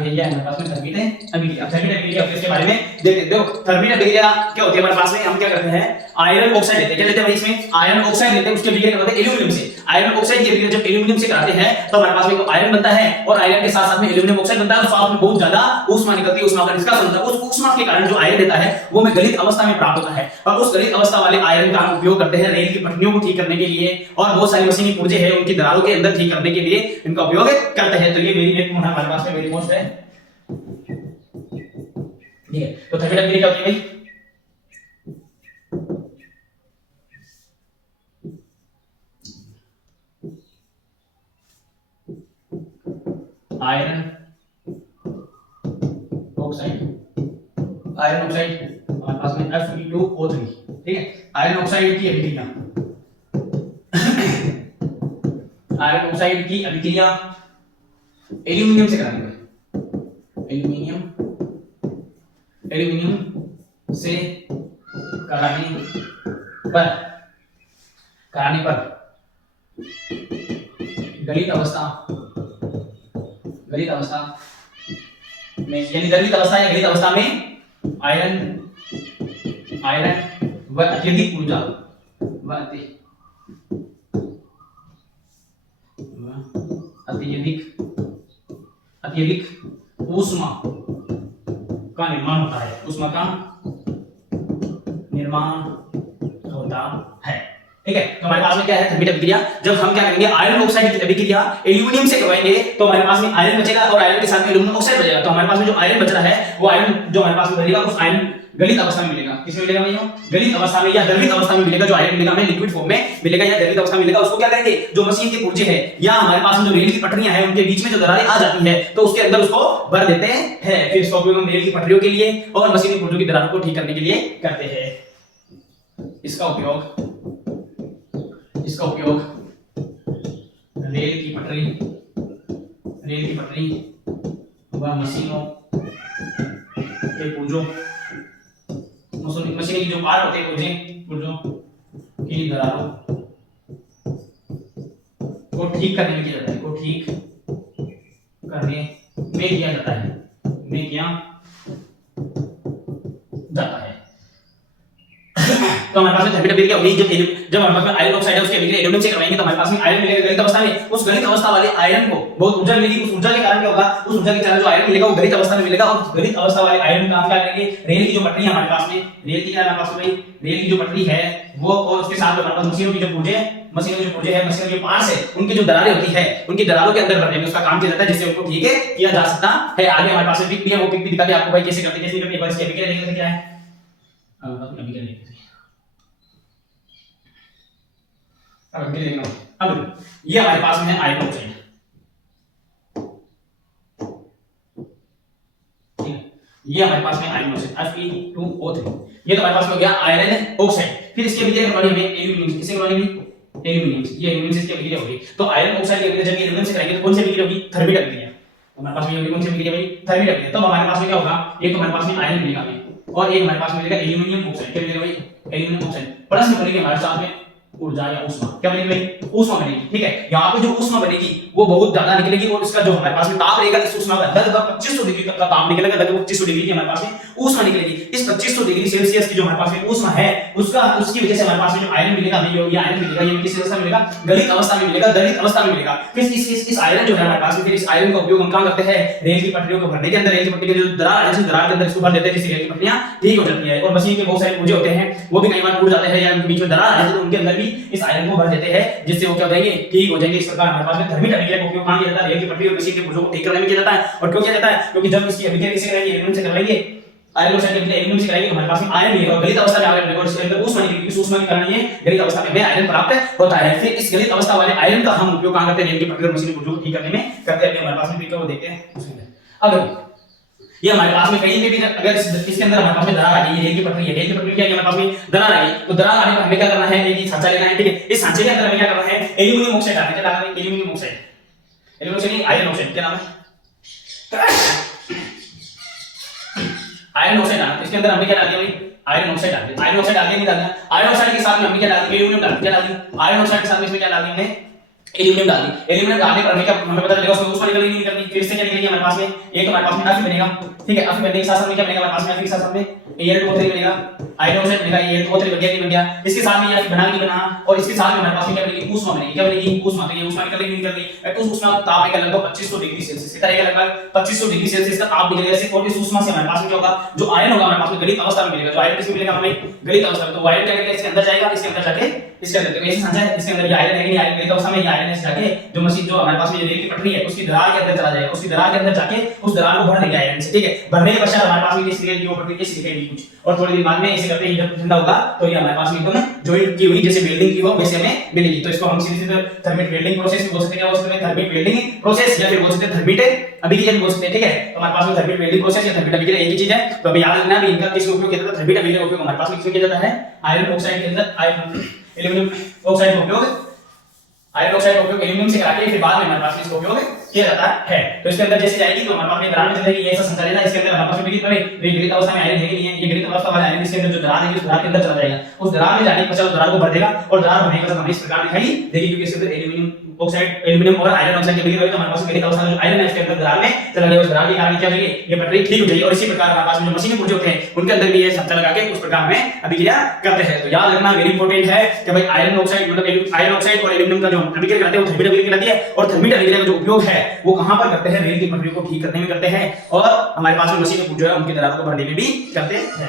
अभिक्रिया है हमारे पास में थर्मिट अभिक्रिया। थर्मिट अभिक्रिया इसके बारे में देखते हैं। देखो थर्मिट अभिक्रिया क्या होती है हमारे पास में, हम क्या करते हैं आयरन ऑक्साइड लेते हैं। क्या लेते हैं भाई इसमें आयरन ऑक्साइड लेते हैं, उसके अभिक्रिया करते हैं एल्यूमिनियम से। आयरन ऑक्साइड की अभिक्रिया जब एल्यूमिनियम से कराते हैं तो हमारे पास में आयरन बनता है और आयरन के साथ-साथ में एल्यूमिनियम ऑक्साइड बनता है और साथ में बहुत ज्यादा ऊष्मा निकलती है। ऊष्मा का निष्कासन होता है। उस ऊष्मा के कारण जो आयरन देता है वो में गलित अवस्था में प्राप्त होता है और उस गलित अवस्था वाले आयरन का हम उपयोग करते हैं रेल की पटरियों को ठीक करने के लिए और बहुत सारी मशीनी पुर्जे हैं उनकी दरारों के अंदर ठीक करने के लिए इनका उपयोग करते हैं। तो ये वेरी महत्वपूर्ण हमारे पास में वेरी मोस्ट है। ठीक है, तो थर्मिट अभिक्रिया क्या होती है भाई, आयरन ऑक्साइड हमारे पास में Fe2O3। ठीक है, आयरन ऑक्साइड की अभिक्रिया आयरन ऑक्साइड की अभिक्रिया एल्यूमिनियम से करानी है। एल्यूमिनियम से कराने पर गलित अवस्था में यानी गलित अवस्था या गलित अवस्था में आयरन व अत्यधिक ऊर्जा अत्यधिक ऊष्मा का निर्माण होता है। ऊष्मा का निर्माण होता है। ठीक है, तो हमारे पास में क्या है थर्मिट अभिक्रिया। जब हम क्या करेंगे आयरन ऑक्साइड की अभिक्रिया एल्यूमिनियम से करवाएंगे तो हमारे पास में आयरन बचेगा और आयरन के साथ में एल्यूमिनियम ऑक्साइड बचेगा। तो हमारे पास में जो आयरन बच रहा है वो आयरन जो हमारे पास में बचेगा उस आयरन गलित अवस्था में मिलेगा। किसमें मिलेगा भाइयों, गलित अवस्था में या द्रवित अवस्था में मिलेगा। जो आयरन मिलेगा हमें लिक्विड फॉर्म में मिलेगा या द्रवित अवस्था में मिलेगा। उसको क्या करेंगे, जो मशीन के पुर्जे है या हमारे पास में जो रेल की पटरियां हैं उनके बीच में जो दरारें आ जाती है तो उसके अंदर उसको भर देते हैं। फिर इसका उपयोग हम रेल की पटरियों के लिए और मशीन के पुर्जों की दरारों को ठीक करने के लिए करते हैं। इसका उपयोग रेल की पटरी व मशीनों के पुर्जों मशीन की जो पार्ट होते हैं पुर्जों की दरारों को ठीक करने में किया जाता है। तो हमारे पास में थर्मिट अभिक्रिया होगी जब हमारे पास में आयरन ऑक्साइड है उसके अभिक्रिया एल्यूमिनियम से करवाएंगे तो हमारे पास में आयरन मिलेगा गलित अवस्था में। उस गलित अवस्था वाले आयरन को बहुत ऊर्जा मिलेगी। उस ऊर्जा के कारण क्या होगा, उस ऊर्जा के कारण जो आयरन मिलेगा वो गलित अवस्था में मिलेगा और गलित अवस्था वाले आयरन का हम क्या करेंगे, रेल की जो पटरी है हमारे पास में रेल की जो पटरी है वो और उसके साथ हमारे पास मशीनों की जो पुर्जे है मशीनों के पार्ट्स है उनकी जो दरारें होती है उनकी दरारों के अंदर भरने में उसका काम किया जाता है जिससे उनको ठीक है किया जा सकता है। आगे हमारे पास में पिक भी है, वो पिक भी दिखाते हैं आपको भाई कैसे करते हैं कैसे करते हैं। इसकी अभिक्रिया देखते हैं क्या है, अभिक्रिया देखते हैं। अब ये हमारे पास में है आयरन ऑक्साइड। ठीक है, ये हमारे पास में आयरन ऑक्साइड Fe2O3। ये तो हमारे पास में हो गया आयरन ऑक्साइड। फिर इसकी अभिक्रिया करवानी है एल्यूमिनियम। किससे करवानी है, एल्यूमिनियम। ये एल्यूमिनियम से इसकी अभिक्रिया होगी। तो आयरन ऑक्साइड की अभिक्रिया जब एल्यूमिनियम से कराएंगे तो कौन सी अभिक्रिया होगी, थर्मिट अभिक्रिया। हमारे पास में कौन सी अभिक्रिया भाई, थर्मिट अभिक्रिया। तब हमारे पास में क्या होगा, एक तो हमारे पास में आयरन मिलेगा और एक हमारे पास में मिलेगा एल्यूमिनियम ऑक्साइड। क्या मिलेगा भाई, एल्यूमिनियम ऑक्साइड। प्लस में बनेगी हमारे साथ में ऊर्जा या ऊष्मा। क्या बनेगी भाई, ऊष्मा बनेगी। ठीक है, यहाँ पे जो ऊष्मा बनेगी वो बहुत ज्यादा निकलेगी और इसका जो हमारे पास में ताप रहेगा इस ऊष्मा का लगभग 2500 डिग्री तक का ताप निकलेगा। लगभग 2500 डिग्री की हमारे पास में ऊष्मा निकलेगी। इस 2500 डिग्री सेल्सियस की जो हमारे पास में ऊष्मा है उसकी वजह से हमारे पास में जो आयरन मिलेगा हमें ये आयरन मिलेगा ये किस अवस्था में मिलेगा, गलित अवस्था में मिलेगा, दलित अवस्था में मिलेगा। फिर इस आयरन जो है हमारे पास में फिर इस आयरन का उपयोग हम क्या करते हैं, रेल की पटरियों को भरने के अंदर रेल की पटरी के जो दरार है दरार के अंदर इसको भर देते हैं जिससे रेल की पटरियां ठीक हो जाती है। और मशीन के बहुत सारे पुर्जे होते हैं वो भी कई बार टूट जाते हैं या उनके बीच में दरार आ जाती है तो उनके अंदर भी इस आयरन को भर देते हैं जिससे वो क्या हो जाएंगे, ठीक हो जाएंगे। इस प्रकार हमारे पास में थर्मिट अभिक्रिया का उपयोग कहां किया जाता है, रेल की पटरी और मशीन के पुर्जों को ठीक करने में किया जाता है। और क्यों किया जाता है, क्योंकि जब इसकी अभिक्रिया किससे कराएंगे, एल्यूमिनियम से करवाएंगे। आयरन ऑक्साइड की एल्यूमिनियम से कराएंगे तो हमारे पास में आयरन मिलेगा और गलित अवस्था में आयरन मिलेगा और इसके अंदर ऊष्मा निकलेगी। इस ऊष्मा के कारण ये गलित अवस्था में आयरन प्राप्त होता है। फिर इस गलित अवस्था वाले आयरन का हम उपयोग कहां करते हैं, रेल की पटरी और मशीन के पुर्जों को ठीक करने में करते हैं। हमारे पास में पिक है वो देखते हैं। अगर ये हमारे पास में कहीं पे भी अगर इसके अंदर हमारे पास में दरार आ गई, रेल की पटरी है, रेल की पटरी क्या है हमारे पास में दरार आ गई तो दरार आने पर हमें क्या करना है, एक सांचा लेना है। ठीक है, इस सांचे के अंदर हमें क्या करना है, एल्यूमिनियम ऑक्साइड डालना है। क्या डालना है, एल्यूमिनियम ऑक्साइड। एल्यूमिनियम ऑक्साइड नहीं, आयरन ऑक्साइड। क्या नाम है, आयरन ऑक्साइड डालना। इसके अंदर हमने क्या डाल दिया भाई, आयरन ऑक्साइड डाल दिया। आयरन ऑक्साइड डाल दिया नहीं डाल दिया, आयरन ऑक्साइड के साथ में हमने क्या डाल दिया, एल्यूमिनियम डाल दिया। आयरन ऑक्साइड के साथ में इसमें क्या डाल दिया हमने, एल्यूमिनियम डाल दी। एल्यूमिनियम डालने पर हमें क्या हमें पता चलेगा, उसमें ऊष्मा निकलेगी नहीं निकलनी, फिर इससे क्या निकलेगी हमारे पास में, एक तो हमारे पास में Fe बनेगा, ठीक है। Fe बनने के साथ साथ में क्या बनेगा हमारे पास में, Fe के साथ साथ में Al2O3 बनेगा, आयरन ऑक्साइड बनेगा, Al2O3 बन गया नहीं बन गया। इसके साथ में ये बना नहीं बना, और इसके साथ में हमारे पास में क्या बनेगी, ऊष्मा बनेगी, क्या बनेगी, ऊष्मा। तो ये ऊष्मा निकलेगी नहीं निकलेगी, उस ऊष्मा का ताप है लगभग 2500 डिग्री सेल्सियस, कितना रहेगा लगभग 2500 डिग्री सेल्सियस का ताप मिलेगा इससे। और इस ऊष्मा से हमारे पास में क्या होगा, जो आयरन होगा हमारे पास में गलित अवस्था में मिलेगा, जो आयरन किसमें मिलेगा हमें, गलित अवस्था में। तो आयरन क्या करेगा, इसके अंदर जाएगा, इसके अंदर जाके इसके अंदर तो ऐसे समझा है, इसके अंदर ये आयरन है, आयरन गलित अवस्था में ये आयरन से जाके जो मशीन जो हमारे पास में रेल की पटरी है उसकी दरार के अंदर चला जाएगा, उसकी दरार के अंदर जाके उस दरार को भर देगा आयरन से, ठीक है। भरने के पश्चात हमारे पास में इस रेल की ऊपर के दिखेगी कुछ, और थोड़ी देर बाद में इसे करते ही जब ठंडा होगा तो ये हमारे पास में एकदम जॉइंट की हुई जैसे वेल्डिंग की हो वैसे हमें मिलेगी। तो इसको हम सीधे सीधे थर्मिट वेल्डिंग प्रोसेस भी बोल सकते हैं, क्या बोल सकते हैं, थर्मिट वेल्डिंग प्रोसेस, या फिर बोल सकते हैं थर्मिट अभिक्रिया भी बोल सकते हैं, ठीक है। तो हमारे पास में थर्मिट वेल्डिंग प्रोसेस या थर्मिट अभिक्रिया एक ही चीज है। तो अभी याद रखना भी इनका किस उपयोग किया जाता है, थर्मिट अभिक्रिया का उपयोग हमारे पास में किसमें किया जाता है, आयरन ऑक्साइड के अंदर, आयरन एल्यूमिनियम ऑक्साइड का उपयोग, आयरन ऑक्साइड का उपयोग एल्यूमिनियम से कराके फिर बाद में हमारे पास में इसका उपयोग किया जाता है। तो इसके अंदर जैसे जाएगी तो हमारे पास में दरार में चलेगी, ये ऐसा संचालन है। इसके अंदर हमारे पास में कितनी पड़े, गलित अवस्था में आयरन है कि नहीं है, ये गलित अवस्था वाला आयरन इसके अंदर जो दरार है उस दरार के अंदर चला जाएगा, उस दरार में जाने के पश्चात दरार को भर देगा, और दरार भरने के बाद हमें इस प्रकार दिखाई देगी, क्योंकि इसके अंदर एल्यूमिनियम ऑक्साइड, एल्यूमिनियम और आयरन ऑक्साइड के मिलकर तो हमारे पास गलित अवस्था में जो आयरन है इसके अंदर दरार में चला गया, उस दरार के कारण क्या हो जाएगी, ये पटरी ठीक हो जाएगी। और इसी प्रकार हमारे पास में जो मशीनी पुर्जे होते हैं उनके अंदर भी ये संचालन लगा के उस प्रकार में अभिक्रिया करते हैं। तो याद रखना वेरी इंपॉर्टेंट है कि भाई आयरन ऑक्साइड मतलब आयरन ऑक्साइड और एल्यूमिनियम का जो अभिक्रिया करते हैं वो थर्मिट अभिक्रिया कहलाती है, और थर्मिट अभिक्रिया का जो उपयोग है वो कहां पर करते हैं, रेल की पटरी को ठीक करने में करते हैं, और हमारे पास में मशीनी पुर्जे है उनके दरार को भरने में भी करते हैं।